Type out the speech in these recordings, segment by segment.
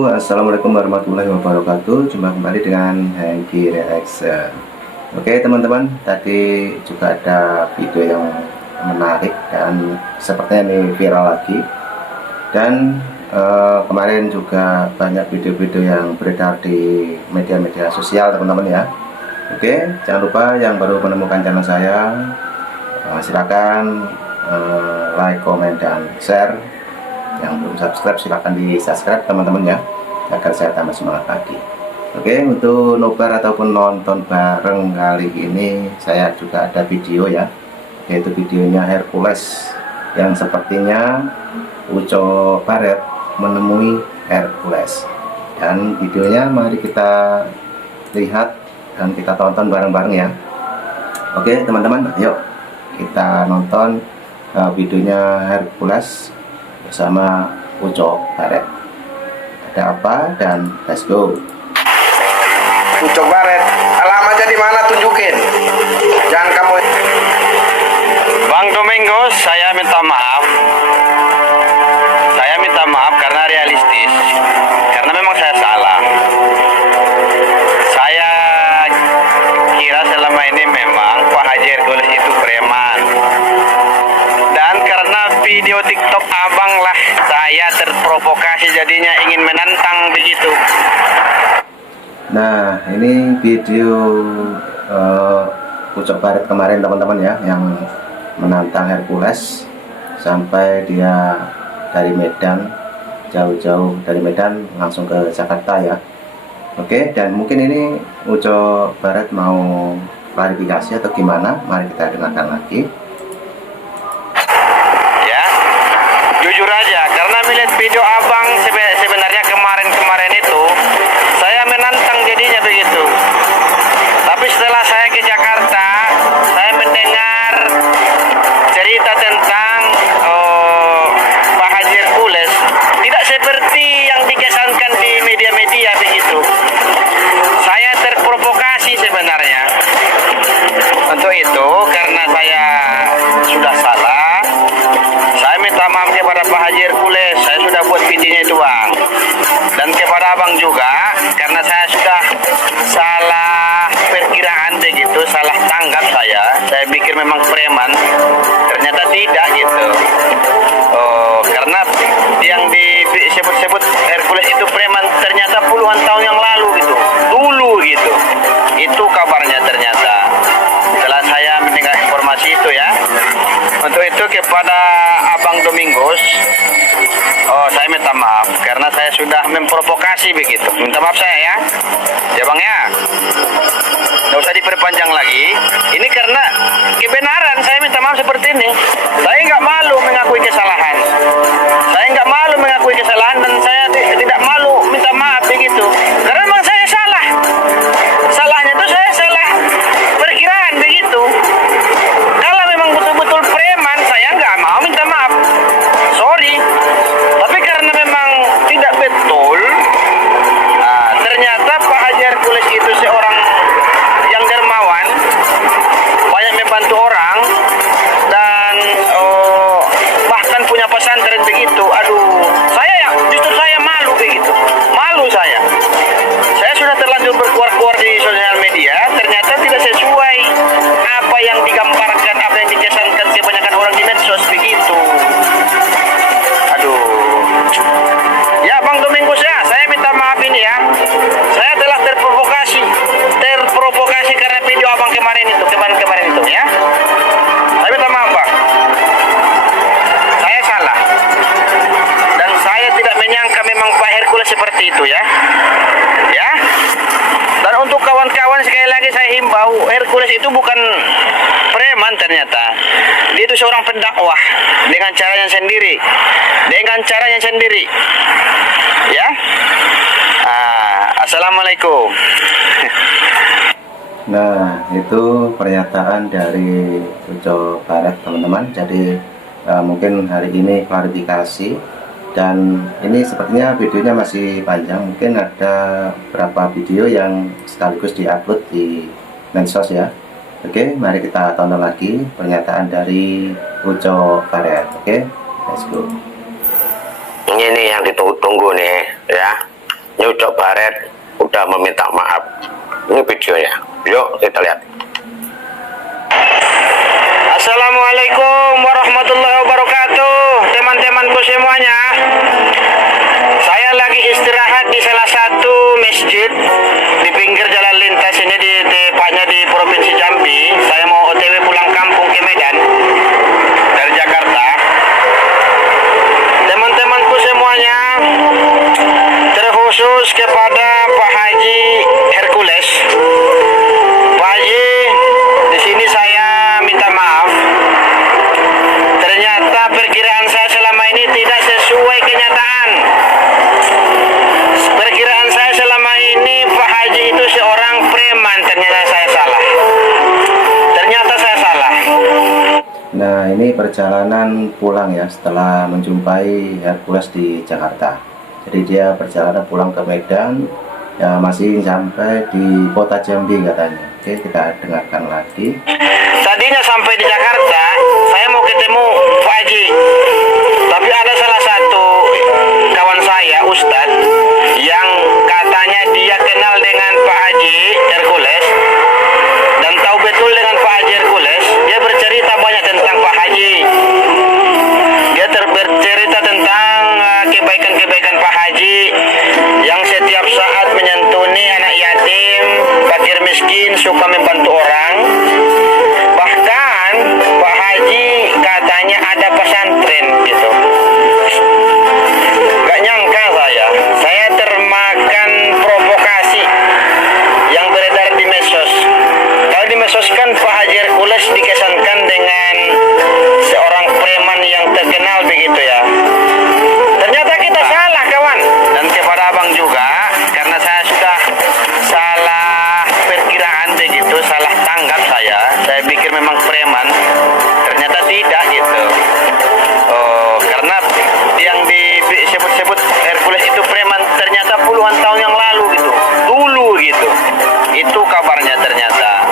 Halo, assalamualaikum warahmatullahi wabarakatuh. Jumpa kembali dengan Hengki Reaction. Oke teman-teman, tadi juga ada video yang menarik dan sepertinya ini viral lagi. Dan kemarin juga banyak video-video yang beredar di media-media sosial teman-teman ya. Oke, jangan lupa yang baru menemukan channel saya, silakan like, comment, dan share. Yang belum subscribe silahkan di subscribe teman-teman ya, agar saya tambah semangat lagi. Oke, untuk nobar ataupun nonton bareng kali ini saya juga ada video ya, yaitu videonya Hercules yang sepertinya Uco Baret menemui Hercules. Dan videonya mari kita lihat dan kita tonton bareng-bareng ya. Oke teman-teman, yuk kita nonton videonya Hercules bersama Uco Baret. Ada apa dan let's go. Uco Baret, alamatnya di mana, tunjukin. Jangan kamu. Bang Domingos, saya minta maaf. Saya minta maaf karena realistis. Karena memang saya salah. Saya kira selama ini memang Pak Haji Hercules itu preman. Dan karena video TikTok abang lah, saya terprovokasi jadinya ingin menantang begitu. Nah, ini video Uco Baret kemarin teman-teman ya, yang menantang Hercules sampai dia dari Medan, jauh-jauh dari Medan langsung ke Jakarta ya. Oke, dan mungkin ini Uco Baret mau klarifikasi atau gimana, mari kita dengarkan lagi. Ya, jujur aja, karena melihat video abang sebenarnya kemarin itu, saya menantang jadinya begitu. Tapi setelah saya ke Jakarta, saya mendengar cerita tentang Pak Haji Hercules, tidak seperti yang dikesankan di media-media begitu. Saya terprovokasi sebenarnya. Untuk itu, karena saya sudah salah, saya minta maaf kepada Pak Haji Hercules. Saya sudah buat videonya itu bang. Dan kepada abang juga, karena saya sudah salah perkiraan begitu, salah tanggap saya pikir memang preman, ternyata tidak gitu. Karena yang disebut-sebut Hercules itu preman ternyata puluhan tahun yang lalu gitu, dulu gitu. Itu kabarnya ternyata. Setelah saya mendengar informasi itu ya. Untuk itu kepada Abang Domingos, saya minta maaf karena saya sudah memprovokasi begitu. Minta maaf saya ya. Ya bang ya. Nggak usah diperpanjang lagi. Ini karena kebenaran, saya minta maaf seperti ini. Saya nggak malu mengakui kesalahan. Saya nggak malu mengakui kesalahan dan saya tidak malu minta maaf begitu. Karena memang saya salah. Salahnya itu saya salah perkiraan begitu. Kalau memang betul-betul preman, saya nggak mau minta maaf. Sorry. Tapi karena memang tidak betul, ternyata Pak Haji Hercules itu seorang yang dermawan, banyak membantu orang, dan bahkan punya pesantren begitu. Aduh, justru saya malu begitu. Malu saya. Saya sudah terlanjur berkuar-kuar di sosial media, ternyata tidak sesuai apa yang digambarkan, apa yang dikesankan kebanyakan orang di medsos begitu. Aduh. Ya Bang Domingos ya, saya minta maaf ini ya. Saya telah terprovokasi karena video abang kemarin itu ya. Saya minta maaf bang. Saya salah. Dan saya tidak menyangka memang Pak Hercules seperti itu ya. Ya. Dan untuk kawan-kawan sekali lagi saya himbau, Hercules itu bukan preman ternyata. Dia itu seorang pendakwah dengan caranya sendiri. Ya. Assalamualaikum. Nah, itu pernyataan dari Uco Baret teman-teman. Jadi mungkin hari ini klarifikasi, dan ini sepertinya videonya masih panjang. Mungkin ada beberapa video yang sekaligus diupload di medsos ya. Oke, mari kita tonton lagi pernyataan dari Uco Baret. Oke, let's go. Ini nih yang ditunggu-tunggu nih ya. Ucok Baret udah meminta maaf. Ini videonya, yuk kita lihat. Assalamualaikum warahmatullahi wabarakatuh, teman-temanku semuanya. Saya lagi istirahat di salah satu masjid di pinggir jalan lintas ini, tepatnya di Provinsi Jambi. Saya mau OTW pulang kampung ke Medan dari Jakarta. Teman-temanku semuanya, terkhusus kepada Pak Haji Hercules. Pak Haji, di sini saya minta maaf. Ternyata perkiraan saya selama ini tidak sesuai kenyataan. Perkiraan saya selama ini Pak Haji itu seorang preman. Ternyata saya salah. Ternyata saya salah. Nah, ini perjalanan pulang ya setelah menjumpai Hercules di Jakarta. Jadi dia perjalanan pulang ke Medan ya, masih sampai di kota Jambi katanya. Oke, kita dengarkan lagi. Tadinya sampai di Jakarta, saya mau ketemu Pak Haji. Tapi ada salah satu kawan saya, Ustadz, yang katanya dia kenal dengan Pak Haji Hercules dan tahu betul dengan Pak Haji Hercules. Dia bercerita banyak tentang Pak Haji. Dia bercerita tentang kebaikan-kebaikan Pak Haji yang setiap saat menyantuni anak yatim, fakir miskin, suka membantu orang. Bahkan Pak Haji katanya ada pesantren gitu. Gak nyangka saya termakan provokasi yang beredar di medsos. Kalau di medsos kan Pak Haji Hercules dikesankan dengan seorang preman yang terkenal begitu ya. Ternyata kita salah, kawan. Dan kepada abang juga, karena saya sudah salah perkiraan begitu, salah tanggap saya pikir memang preman, ternyata tidak gitu. Oh, karena yang disebut-sebut Hercules itu preman ternyata puluhan tahun yang lalu gitu, dulu gitu. Itu kabarnya ternyata.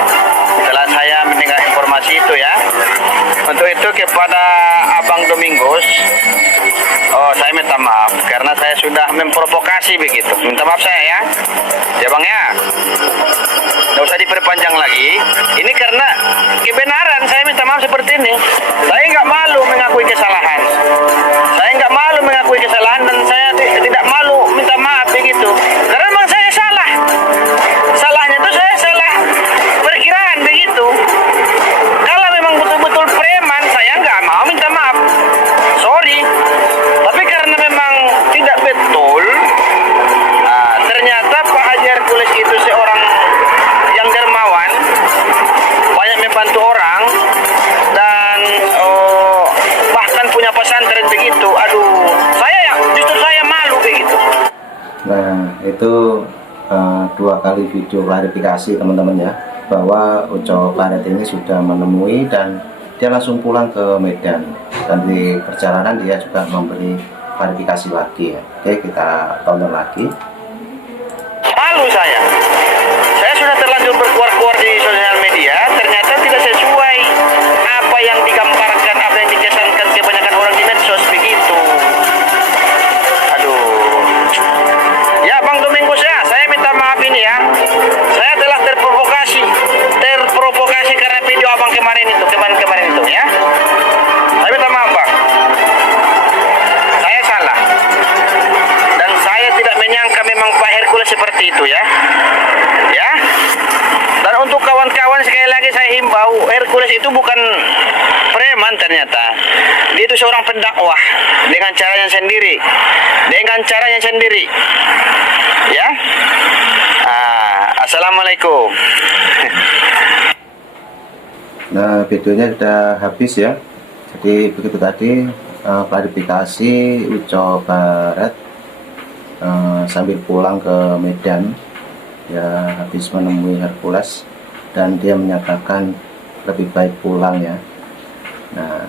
Setelah saya mendengar informasi itu ya, untuk itu kepada Abang Domingos, saya minta maaf karena saya sudah memprovokasi begitu. Minta maaf saya ya Bang ya. Nggak usah diperpanjang lagi. Ini karena kebenaran, saya minta maaf seperti ini. Saya nggak malu mengakui kesalahan. Saya nggak malu mengakui kesalahan dan saya tidak malu minta maaf begitu. Karena memang saya salah. Salahnya itu saya salah perkiraan begitu. Kalau memang betul-betul preman, saya nggak mau minta maaf. Sorry. Tapi karena memang tidak betul, ternyata Pak Haji Hercules itu seorang yang dermawan, banyak membantu orang, dan bahkan punya pesantren begitu. Aduh, justru saya malu begitu. Nah, itu dua kali video klarifikasi teman-teman ya, bahwa Ucok Baret ini sudah menemui dan dia langsung pulang ke Medan, dan di perjalanan dia juga memberi klarifikasi lagi ya. Oke, kita tonton lagi. Malu saya sudah terlanjur berkuar-kuar di sosial media, ternyata tidak sesuai apa yang digambarkan, apa yang dikesankan kebanyakan orang di medsos begitu. Aduh ya Bang Domingos ya, saya minta maaf ini ya. Saya telah terprovokasi karena video abang kemarin itu ya. Saya minta maaf Bang, saya salah dan saya tidak menyangka memang Pak Hercules seperti itu ya. Dan untuk kawan-kawan sekali lagi saya himbau, Hercules itu bukan preman ternyata. Dia itu seorang pendakwah dengan caranya sendiri. Ya. Assalamualaikum. Nah, videonya sudah habis ya. Jadi begitu tadi klarifikasi Ucok Baret sambil pulang ke Medan ya, habis menemui Hercules dan dia menyatakan lebih baik pulang ya. Nah,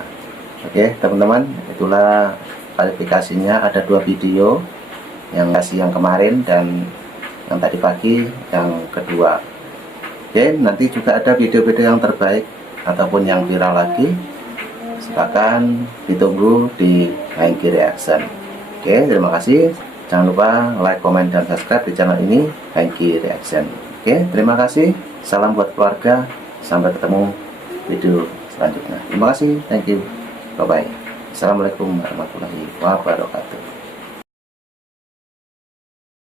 oke teman-teman, itulah klarifikasinya. Ada dua video, yang kemarin dan yang tadi pagi yang kedua. Oke, nanti juga ada video-video yang terbaik ataupun yang viral lagi, silakan ditunggu di Hengki Reaction. Oke, terima kasih. Jangan lupa like, comment, dan subscribe di channel ini, Hengki Reaction. Oke, terima kasih. Salam buat keluarga. Sampai ketemu video selanjutnya. Terima kasih. Thank you. Bye-bye. Assalamualaikum warahmatullahi wabarakatuh.